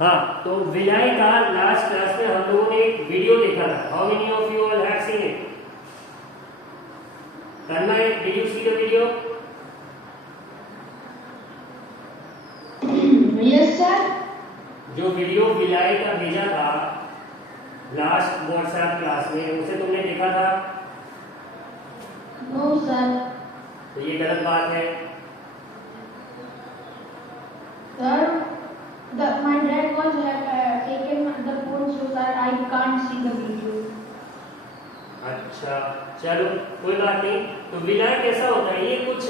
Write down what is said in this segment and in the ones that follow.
हाँ, तो विनय का लास्ट क्लास में हम लोगों ने एक वीडियो देखा था. How many of you all have seen it? Tanmay, did you see the video? Yes, sir. जो वीडियो विलाय का भेजा था लास्ट व्हाट्सएप क्लास में, उसे तुमने देखा था? No, sir. तो ये गलत बात है. Sir, my dad was taken the phone, so sir, I can't see the video. अच्छा, चलो कोई बात नहीं. तो विलाय कैसा होता है? ये कुछ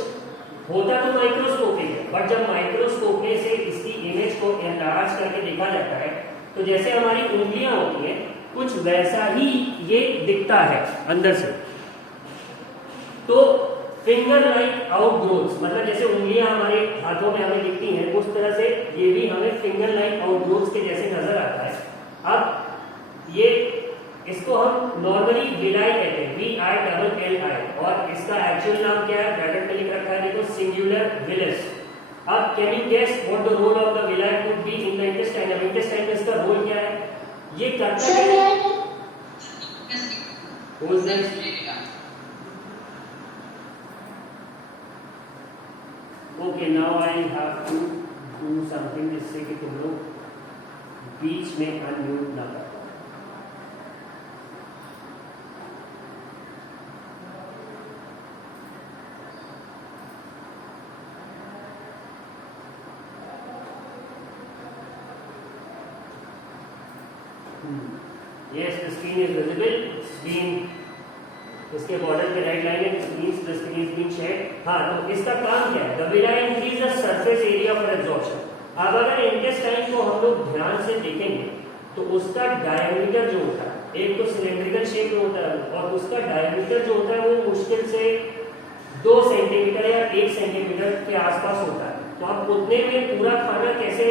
होता तो माइक्रोस्कोपिक है, बट जब माइक्रोस्कोप में से इसकी इमेज को एनलार्ज करके देखा जाता है तो जैसे हमारी उंगलियां होती हैं कुछ वैसा ही ये दिखता है अंदर से. तो फिंगर लाइक आउटग्रोथ्स, मतलब जैसे उंगलियां हमारे हाथों में हमें दिखती हैं उस तरह से ये भी हमें फिंगर लाइक आउटग्रोथ्स के जैसे नजर आता है. अब ये इसको हम नॉर्मली विलाय कहते हैं, VILLI, और इसका एक्चुअल नाम क्या है? ब्रैकेट में लिख रखा है, देखो, सिंगुलर विलस. अब can you guess what the role of the villi could be in the intestine? अब इंटेस्टाइन में इसका रोल क्या है? ये करता है okay. Now I have to do something जिससे कि तुम लोग बीच में अनम्यूट ना कर. Yes, the screen is visible. Screen इसके बॉर्डर पे रेड लाइन है. the screen is being shared. हाँ, तो इसका काम क्या है? The villi increase the surface area for absorption. अब अगर इंटेस्टाइन को हम लोग ध्यान से देखेंगे तो उसका डायमीटर जो होता है, एक तो सिलेंड्रिकल शेप में होता है और उसका डायमीटर जो होता है वो मुश्किल से 2 सेंटीमीटर या 1 सेंटीमीटर के आसपास होता है. तो अब उतने में पूरा खाना कैसे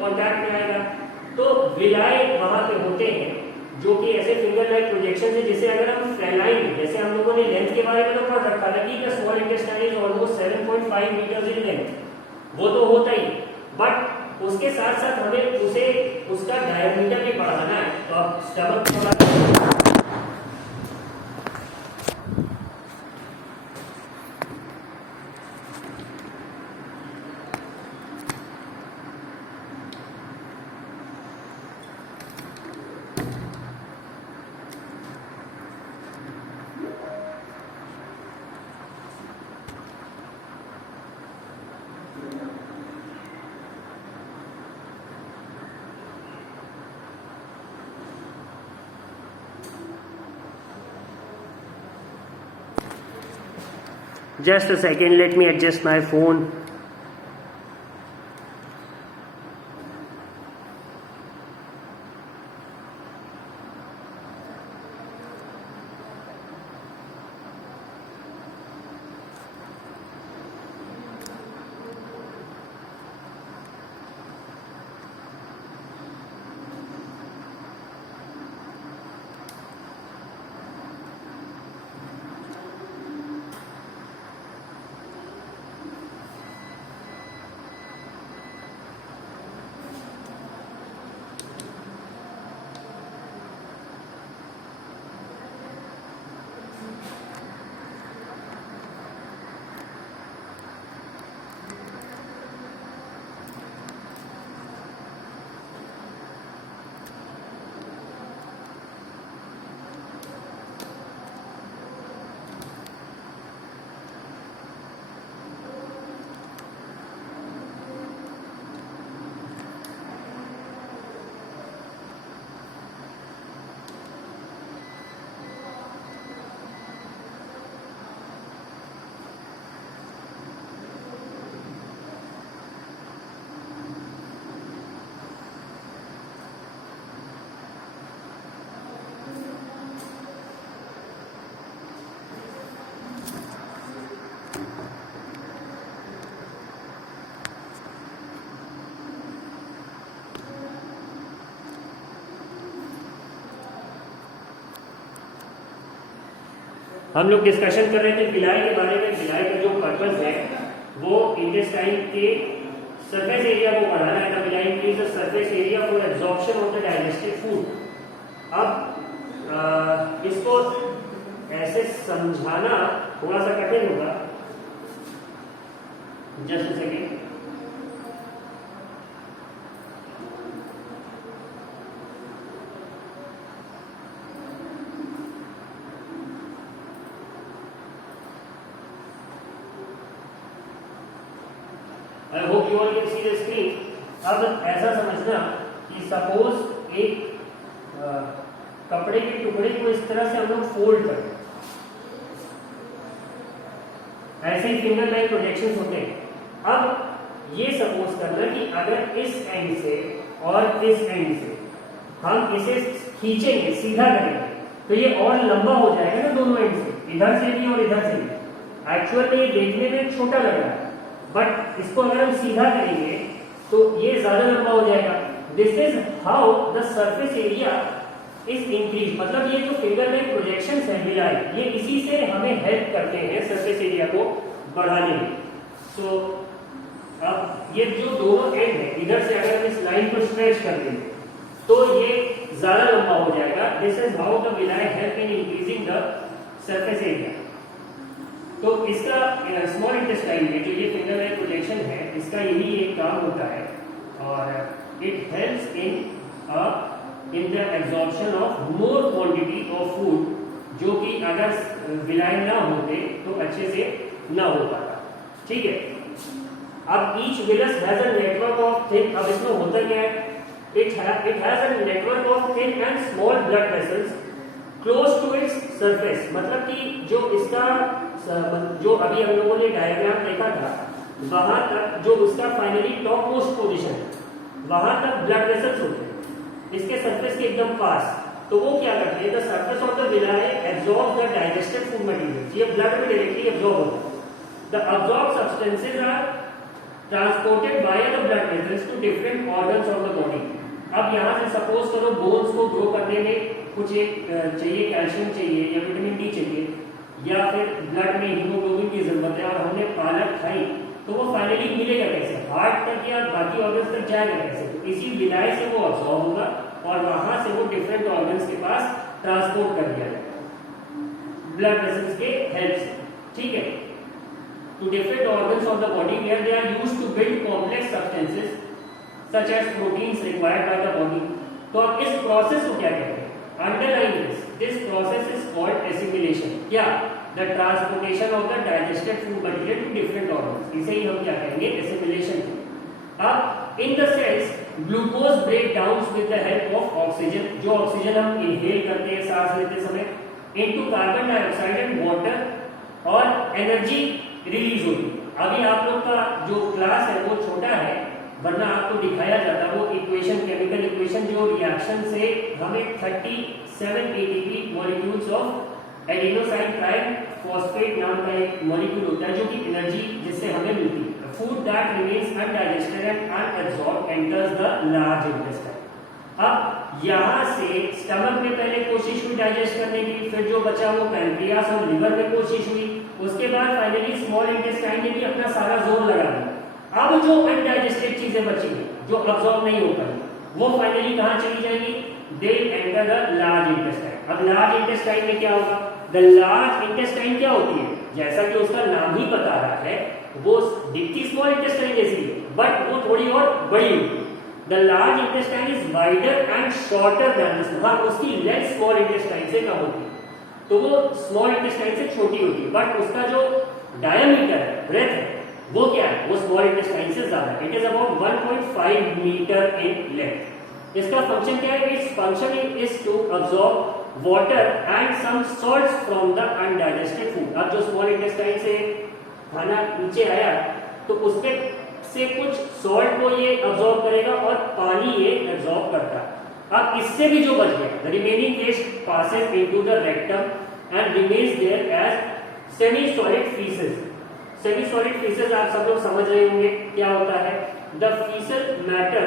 कॉन्टैक्ट में आएगा? तो विलाय वहां पे होते हैं जो कि ऐसे फिंगर लाइक प्रोजेक्शन है, जिसे अगर हम फ्रेलाइन, जैसे हम लोगों ने लेंथ के बारे में तो पढ़ रखा था कि small intestine is almost 7.5 metres in length, वो तो होता ही, बट उसके साथ साथ हमें उसे उसका डायमीटर भी बढ़ाना है. तो अब स्टमक थोड़ा Just a second, let me adjust my phone. हम लोग डिस्कशन कर रहे थे बिलाई के बारे में। बिलाई का जो पर्पस है वो इंटेस्टाइन के सरफेस एरिया को बढ़ाना है। द बिलाई increase the surface area for absorption of the digested food. अब इसको ऐसे समझाना थोड़ा सा कठिन होगा। Just a second. I hope you all can see the screen. अब ऐसा समझना कि सपोज एक कपड़े के टुकड़े को इस तरह से हम लोग फोल्ड करें, ऐसे ही फिंगर लाइन प्रोजेक्शंस होते हैं। अब ये सपोज करना कि अगर इस एंड से और इस एंड से हम इसे खींचेंगे, सीधा करेंगे, तो ये और लंबा हो जाएगा ना दोनों एंड से, इधर से भी और इधर से भी। एक्चुअल में ये देखने में छोटा लग रहा है, बट इसको अगर हम सीधा करेंगे तो ये ज्यादा लंबा हो जाएगा। This is how the surface area is increase. मतलब ये जो फिंगर लाइन प्रोजेक्शंस है बिलाई, ये इसी से हमें हेल्प करते हैं सरफेस एरिया को बढ़ाने में। सो अब ये जो दोनों एंड है, इधर से अगर हम इस लाइन को स्ट्रेच कर देंगे तो ये ज्यादा लंबा हो जाएगा। दिस इज हाउ द बिलाई help in increasing the surface area. तो इसका स्मॉल इंटेस्टाइन में जो ये फिंगर लाइन प्रोजेक्शन है, इसका यही एक काम होता है और it helps in the absorption of more quantity of food, जो कि अगर विलाई ना होते तो अच्छे से ना हो पाता। ठीक है। अब each villus has a network of thin. अब इसमें होता क्या है, it has a network of thin and small blood vessels close to its surface. मतलब कि जो इसका जो अभी हम लोगों ने डायग्राम देखा था, वहां तक जो उसका फाइनली टॉप मोस्ट पोजीशन है, वहां तक ब्लड वेसल्स होते हैं इसके सरफेस के एकदम पास। तो वो क्या करते हैं, the surface of the villi absorb the digested food material. ये ब्लड में डायरेक्टली एब्जॉर्ब होता है। The absorbed substances are transported by the blood vessels to different organs of the body. अब यहाँ से सपोज करो बोन्स को ग्रो करने में कुछ एक चाहिए, कैल्शियम चाहिए या विटामिन डी चाहिए, या फिर ब्लड में हीमोग्लोबिन की जरूरत है और हमने पालक खाई, तो वो फाइनली मिलेगा कैसे, हार्ट तक या बाकी ऑर्गन्स तक जाएगा कैसे? तो इसी विलाई से वो अब्सॉर्ब होगा और वहां से वो डिफरेंट ऑर्गन्स के पास ट्रांसपोर्ट कर दिया जाएगा ब्लड वेसल्स के हेल्प से। ठीक है। To different organs of the body where they are used to build complex substances such as proteins required by the body. तो अब इस प्रोसेस को क्या कहते हैं? Underlying this process is called assimilation. क्या? The transportation of the digested food material to different organs. इसे ही हम क्या कहेंगे? Assimilation. अब in the cells, glucose break down with the help of oxygen. जो ऑक्सीजन हम inhale करते हैं सांस लेते समय, into carbon dioxide and water, और energy release होती है। अभी आप लोग का जो क्लास है वो छोटा है, वरना आपको दिखाया जाता वो इक्वेशन, केमिकल इक्वेशन, जो रिएक्शन से हमें 37 ATP molecules of adenosine triphosphate नाम का एक मॉलिक्यूल होता है जो कि एनर्जी जिससे हमें मिलती है। Food that remains undigested and unabsorbed enters the large intestine. अब यहाँ से स्टमक में पहले कोशिश हुई डाइजेस्ट करने की, फिर जो बचा वो पैनक्रियास और लिवर में कोशिश हुई, उसके बाद फाइनली स्मॉल इंटेस्टाइन ने भी अपना सारा जोर लगा दिया। अब जो अनडाइजेस्टेड चीजें बची हैं, जो अब्सॉर्ब नहीं हो पाई, वो फाइनली कहां चली जाएंगी? They enter the large intestine. अब लार्ज इंटेस्टाइन में क्या होगा? द लार्ज इंटेस्टाइन क्या होती है? जैसा कि उसका नाम ही बता रहा है, वो दिखती स्मॉल इंटेस्टाइन जैसी है, बट वो थोड़ी और बड़ी होती है। The large intestine is wider and shorter than the small. उसकी लेंथ स्मॉल इंटेस्टाइन से कम होती है, तो वो स्मॉल इंटेस्टाइन से छोटी होती है, बट उसका जो डायमीटर है, ब्रेथ है, वो क्या है? वो स्मॉल इंटेस्टाइन से ज्यादा है। It is about 1.5 metre in length. इसका फंक्शन क्या है? Its function is to absorb water and some salts from the undigested food. अब जो स्मॉल इंटेस्टाइन से खाना नीचे आया तो उसमें से कुछ सॉल्ट को ये अब्सॉर्ब करेगा और पानी ये अब्सॉर्ब करता है। अब इससे भी जो बच गया, the remaining waste passes into the rectum and remains there as semi solid faeces. Semi solid faeces आप सब लोग समझ रहे होंगे क्या होता है। The faecal matter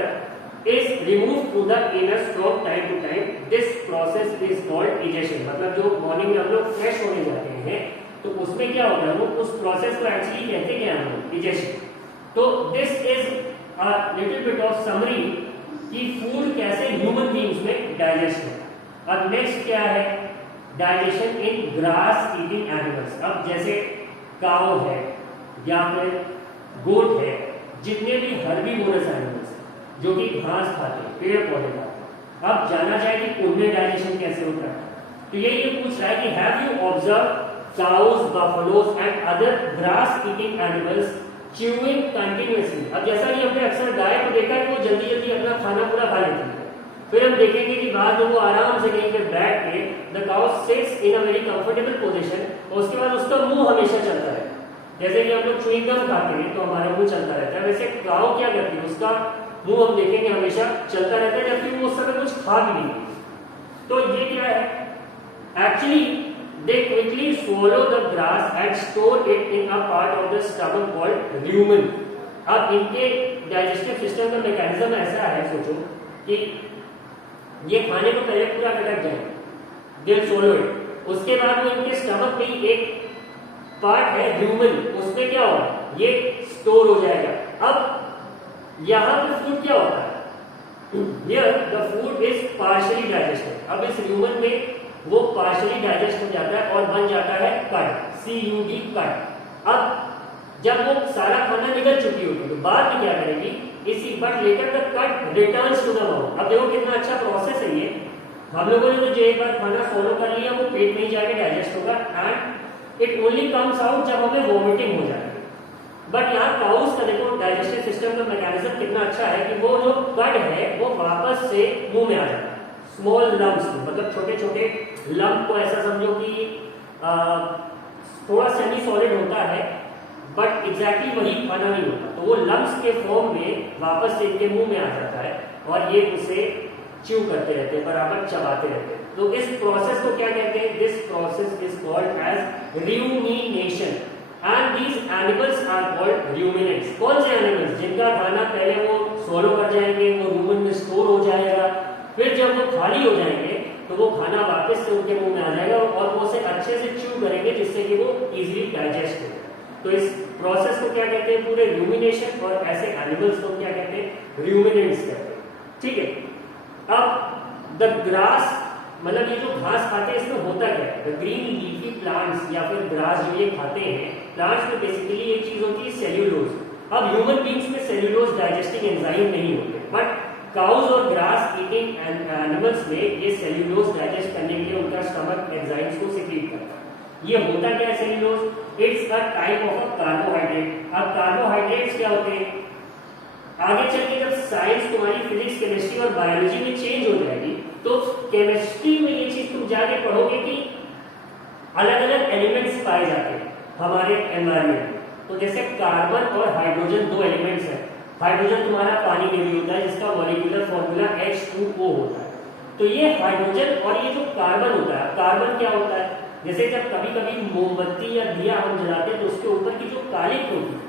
is removed through the anus from time to time. This process is called egestion, मतलब जो मॉर्निंग में हम लोग फ्रेश होने जाते हैं तो उसमें क्या होता है, वो उस प्रोसेस को एक्चुअली कहते हैं हम लोग इजेशन। तो this is a little bit of summary कि फूड कैसे ह्यूमन बीइंग्स में डाइजेस्ट होता है। अब नेक्स्ट क्या है, डाइजेशन इन ग्रास ईटिंग एनिमल्स। अब जैसे काऊ है या फिर गोट है, जितने भी हर्बीवोरस एनिमल्स जो कि घास खाते हैं, पेड़ पौधे खाते हैं, अब जाना जाए कि उनमें डाइजेशन कैसे होता है। तो ये पूछ रहा है कि have you observe cows, buffaloes and other grass eating animals chewing continuously। अब जैसा कि हमने अक्सर गाय को देखा है वो जल्दी जल्दी अपना खाना पूरा खा लेती है, फिर हम देखेंगे कि बाद में वो आराम से कहीं पे बैठ के the cow sits in a very comfortable position और उसके बाद उसका मुंह हमेशा चलता है। जैसे कि हम लोग च्युइंग गम खाते हैं तो हमारा मुंह चलता रहता है, वैसे काऊ क्या करती है, उसका मुंह हम देखेंगे हमेशा चलता रहता है, जबकि वो उस समय कुछ खा भी नहीं। तो ये क्या है, actually they quickly swallow the grass and store it in a part of the stomach called rumen। अब इनके डाइजेस्टिव सिस्टम का मैकेनिज्म ऐसा है, सोचो कि ये खाने को पहले पूरा कटक जाए, they swallow it, उसके बाद वो इनके स्टमक में ही एक पार्ट है rumen, उसमें क्या होगा, ये स्टोर हो जाएगा। अब यहाँ पे फूड क्या होता है, here the food is partially digested। अब इस rumen में वो पार्शियली डाइजेस्ट हो जाता है और बन जाता है कट, CUD कट। अब जब वो सारा खाना निकल चुकी होगी तो बाद में क्या करेगी, इसी but later the cud returns to the mouth. अब देखो कितना अच्छा प्रोसेस है ये, हम लोगों ने तो जो एक बार खाना फॉलो कर लिया वो पेट में ही जाके डाइजेस्ट होगा and it only comes out जब हमें वॉमिटिंग हो जाएगी। बट यहाँ काउस का देखो डाइजेस्टिव सिस्टम का मैकेनिज्म कितना अच्छा है कि वो जो कट है वो वापस से मुंह में आ जाता है, स्मॉल लम्प्स, मतलब छोटे छोटे लम्प को ऐसा समझो कि थोड़ा सेमी सॉलिड होता है बट एग्जैक्टली वही खाना नहीं होता, तो वो लम्प्स के फॉर्म में वापस से इनके मुंह में आ जाता है और ये उसे च्यू करते रहते हैं, बराबर चबाते रहते हैं। तो इस प्रोसेस को क्या कहते हैं, this process is called as rumination and these animals are called ruminants. कौन से एनिमल्स, जिनका खाना पहले वो स्वॉलो कर जाएंगे, वो रूमन में स्टोर हो जाएगा, फिर जब वो खाली हो जाएंगे तो वो खाना वापस से उनके मुंह में आ जाएगा और वो उसे अच्छे से च्यू करेंगे जिससे कि वो इजीली डाइजेस्ट हो। तो इस प्रोसेस को क्या कहते हैं, पूरे रूमिनेशन, और ऐसे एनिमल्स को क्या कहते हैं, रूमिनेंट्स कहते हैं। ठीक है, अब द ग्रास, मतलब ये जो घास खाते हैं इसमें होता क्या है, द ग्रीन लीफी प्लांट्स या फिर ग्रास जो ये खाते हैं, प्लांट्स में बेसिकली एक चीज होती है सेल्यूलोज। अब ह्यूमन बींग्स में सेल्यूलोज डाइजेस्टिंग एंजाइम नहीं होते, बट काउज और ग्रास ईटिंग एनिमल्स में ये सेल्यूलोज डाइजेस्ट करने के लिए उनका स्टमक एंजाइम्स को सिक्रीट करता है। ये होता क्या है cellulose, it's a type of a carbohydrate. अब कार्बोहाइड्रेट्स क्या होते हैं, आगे चल के जब साइंस तुम्हारी फिजिक्स, केमिस्ट्री और बायोलॉजी में चेंज हो जाएगी तो केमिस्ट्री में ये चीज तुम जाके पढ़ोगे कि अलग अलग एलिमेंट्स पाए जाते हैं हमारे एनवायरमेंट में। तो जैसे कार्बन और हाइड्रोजन दो एलिमेंट्स हैं, हाइड्रोजन तुम्हारा पानी में भी होता है जिसका मॉलिक्यूलर फॉर्मूला H2O होता है। तो ये हाइड्रोजन और ये जो कार्बन होता है, कार्बन क्या होता है, जैसे जब कभी कभी मोमबत्ती या दिया हम जलाते हैं तो उसके ऊपर की जो कालिक होती है,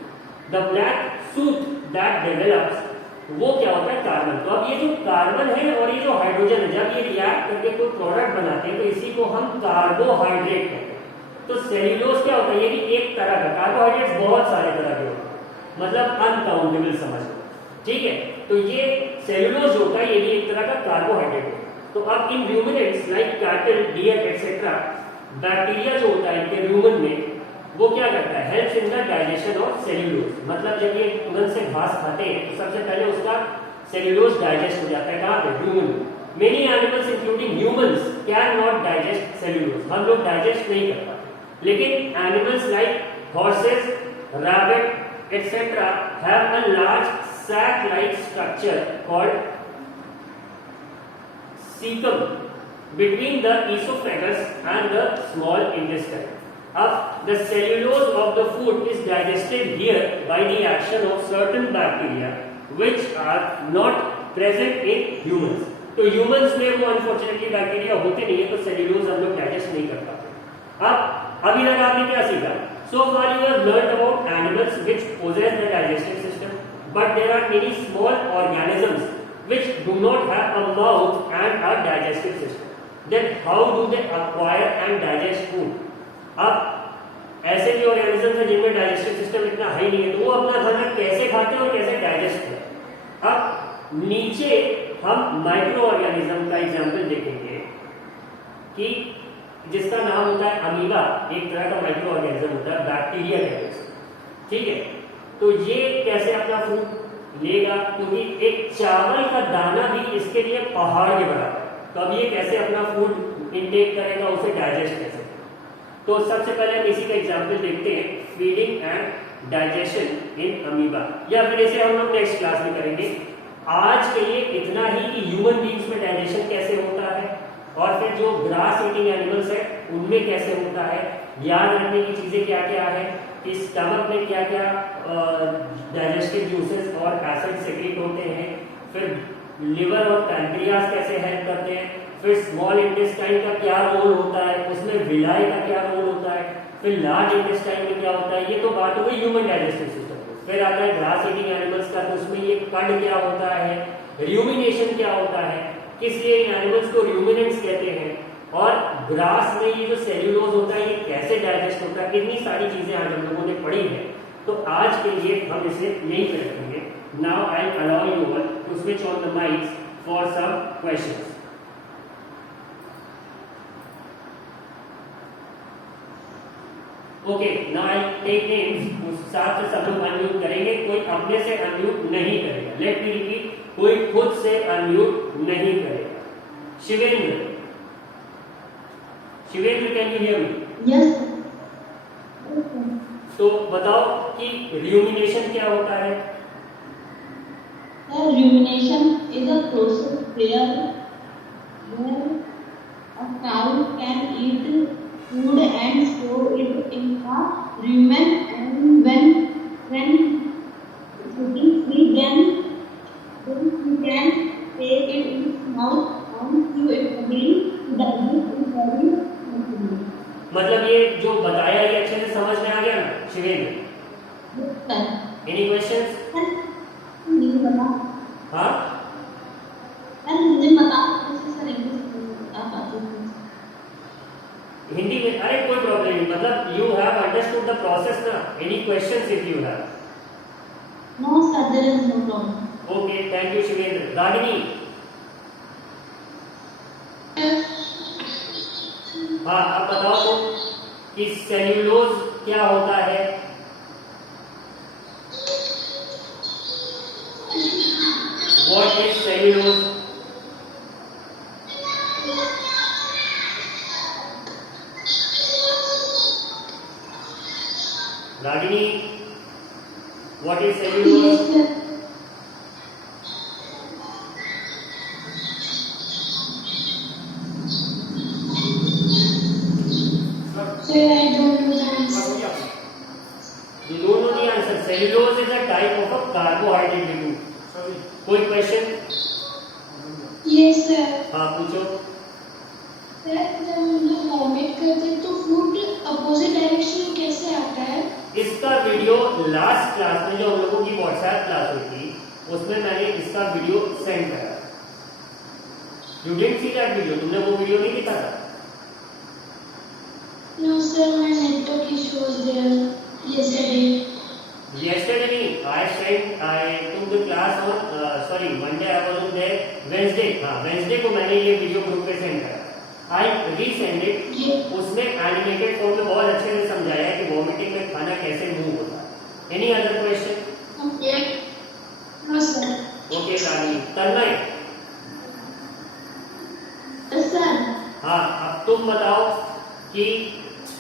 the black suit that develops, वो क्या होता है, कार्बन। तो अब ये जो कार्बन है और ये जो हाइड्रोजन है, जब ये रिएक्ट करके कोई प्रोडक्ट बनाते हैं तो इसी को हम कार्बोहाइड्रेट कहते हैं। तो सेल्यूलोज क्या होता है, ये भी एक तरह का, कार्बोहाइड्रेट्स बहुत सारे तरह के होते हैं, मतलब अनकाउंटेबल समझ लो। ठीक है, तो ये सेल्यूलोज होता है, ये भी एक तरह का कार्बोहाइड्रेट है। तो अब इन ruminants like cattle, deer etcetera, bacteria जो होता है इनके रूमन में वो क्या करता है, helps in the digestion of cellulose. मतलब जब ये तुरंत से घास खाते हैं तो सबसे पहले उसका सेल्यूलोज डाइजेस्ट हो जाता है, कहाँ पे, Roman. Many animals including humans can not digest cellulose, हम लोग डाइजेस्ट नहीं कर पाते, लेकिन animals like horses, rabbit etc. have a large sac-like structure called cecum between the esophagus and the small intestine. The cellulose of the food is digested here by the action of certain bacteria which are not present in humans. तो humans में वो unfortunately bacteria होते नहीं है, तो cellulose हम लोग digest नहीं कर पाते। अब अभी तक आपने क्या सीखा, so far you have learned about animals which possess the digestive system, but there are many small organisms which do not have a mouth and a digestive system. Then how do they acquire and digest food. अब ऐसे भी organism है जिनमें digestive system इतना high नहीं है, तो वो अपना खाना कैसे खाते हैं और कैसे डाइजेस्ट करते हैं। अब नीचे हम माइक्रो ऑर्गेनिज्म का एग्जाम्पल देखेंगे कि जिसका नाम होता है अमीबा, एक तरह का माइक्रो ऑर्गेनिज्म होता है, बैक्टीरिया कहते हैं, ठीक है। तो ये कैसे अपना फूड लेगा, क्योंकि एक चावल का दाना भी इसके लिए पहाड़ के बराबर है, तो अब ये कैसे अपना फूड इनटेक करेगा, उसे डाइजेस्ट कैसे। तो सबसे पहले हम इसी का एग्जाम्पल देखते हैं, feeding and digestion in amoeba, या फिर इसे हम लोग नेक्स्ट क्लास में करेंगे। आज के लिए इतना ही कि ह्यूमन बींग्स में डाइजेशन कैसे होता है और फिर जो ग्रास ईटिंग एनिमल्स है उनमें कैसे होता है। याद रखने की चीजें क्या क्या है कि स्टमक में क्या क्या डाइजेस्टिव जूसेस और एसिड सेक्रेट होते हैं, फिर लिवर और पैंक्रियास कैसे हेल्प करते हैं, फिर स्मॉल इंटेस्टाइन का क्या रोल होता है, उसमें विलाई का क्या रोल होता है, फिर लार्ज इंटेस्टाइन में क्या होता है। ये तो बात हो गई ह्यूमन डाइजेस्टिव सिस्टम। फिर आता है ग्रास ईटिंग एनिमल्स का, तो उसमें ये कड क्या होता है, र्यूमिनेशन क्या होता है, किस लिए इन एनिमल्स को र्यूमिनेंट्स कहते हैं, और ग्रास में ये जो सेल्यूलोज होता है ये कैसे डाइजेस्ट होता है। इतनी सारी चीजें आज हम लोगों ने पढ़ी है, तो आज के लिए हम इसे यही रखेंगे। Now I allow you all to switch on the mics for some questions. Okay, now I take names, उस हिसाब से सब लोग अनम्यूट करेंगे, कोई अपने से अनम्यूट नहीं करेगा। लेट मी रिपीट, कोई खुद से अनम्यूट नहीं करेगा। Shivendra, Shivendra can you hear me? Yes. तो बताओ कि र्यूमिनेशन क्या होता है? Rumination is a process where a cow can eat food and store it in a rumen, and when eating free, then he can take it in his mouth and chew it again to digest it very easily. मतलब ये जो बताया ये अच्छे से समझ में आ गया ना Shivendra? Yes, sir. Any questions? नहीं बता। हाँ, नहीं बता कैसे सर इंग्लिश आप आते हैं हिंदी में? अरे कोई प्रॉब्लम नहीं, मतलब you have understood the process ना। Any questions if you have? No sir, there is no problem. Okay, thank you Shivendra. Ragini, हाँ अब बताओ तो कि सेल्यूलोज क्या होता है? What is cellulose? Ragini, what is cellulose? Sir, I don't know the answer. You don't know the answer. Cellulose is a type of a carbohydrate liquid. कोई question? Yes, sir. हाँ पूछो। सर, जब हम लोग वॉमिट करते हैं तो फूड अपोजिट डायरेक्शन में कैसे आता है? इसका वीडियो लास्ट क्लास में जो हम लोगों की व्हाट्सएप क्लास हुई थी उसमें मैंने इसका वीडियो सेंड करा। You didn't see that video? तुमने वो वीडियो नहीं देखा था? No, sir, my network issue was there yesterday. Yesterday नहीं, I took the class on sorry Monday I was there, Wednesday, हाँ Wednesday को मैंने ये वीडियो ग्रुप पे सेंड करा। I resend it। उसमें एनिमेटेड फॉर्म में बहुत अच्छे से समझाया है कि वॉमिटिंग में खाना कैसे मूव होता है। Any other question? No, sir. Okay Rani. Tanmay, Yes, sir. हाँ अब तुम बताओ कि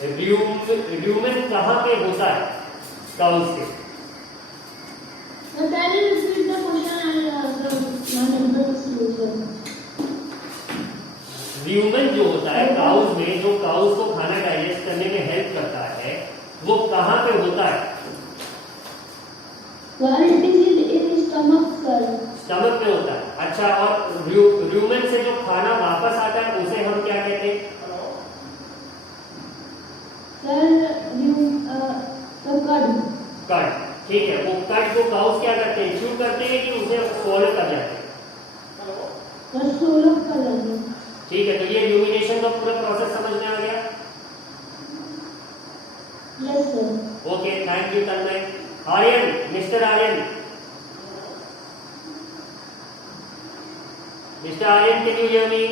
र्यूमेन कहाँ पे होता है काउस के? But can you repeat the question and my network is slow, sir. Rumen जो होता है काउस में, जो काउस को खाना डाइजेस्ट करने में हेल्प करता है, वो कहाँ पे होता है? Sir, it is in stomach, sir. Stomach में होता है। अच्छा, और र्यूमेन से जो खाना वापस आता है उसे हम क्या कहते हैं? Sir, the curd. कट। ठीक है, वो कट को काउस क्या करते हैं? च्यू करते हैं कि उसे फॉलो कर जाते हैं? Sir, swallow कर लेंगे। ठीक है, तो ये ल्यूमिनेशन का पूरा प्रोसेस समझ में आ गया? Yes, sir. Okay, thank you Tanmay. Aryan, mister Aryan, mister Aryan, can you hear me?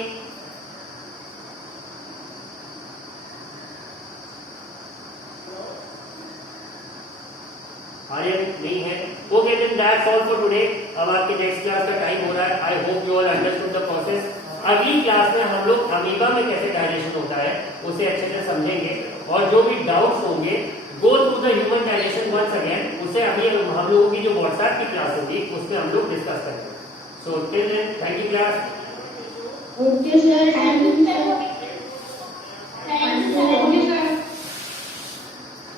Aryan नहीं है। Okay, then that's all for today. अब आपके नेक्स्ट क्लास का टाइम हो रहा है। I hope you all understood the process. अगली क्लास में हम लोग अमीबा में कैसे डायलेशन होता है उसे अच्छे से समझेंगे, और जो भी डाउट्स होंगे go through the human dilation once again, उसे अभी हम लोगों की जो व्हाट्सएप की क्लास होगी उसमें हम लोग डिस्कस करेंगे। So till then, thank you class. Okay, sir. Thank you, sir.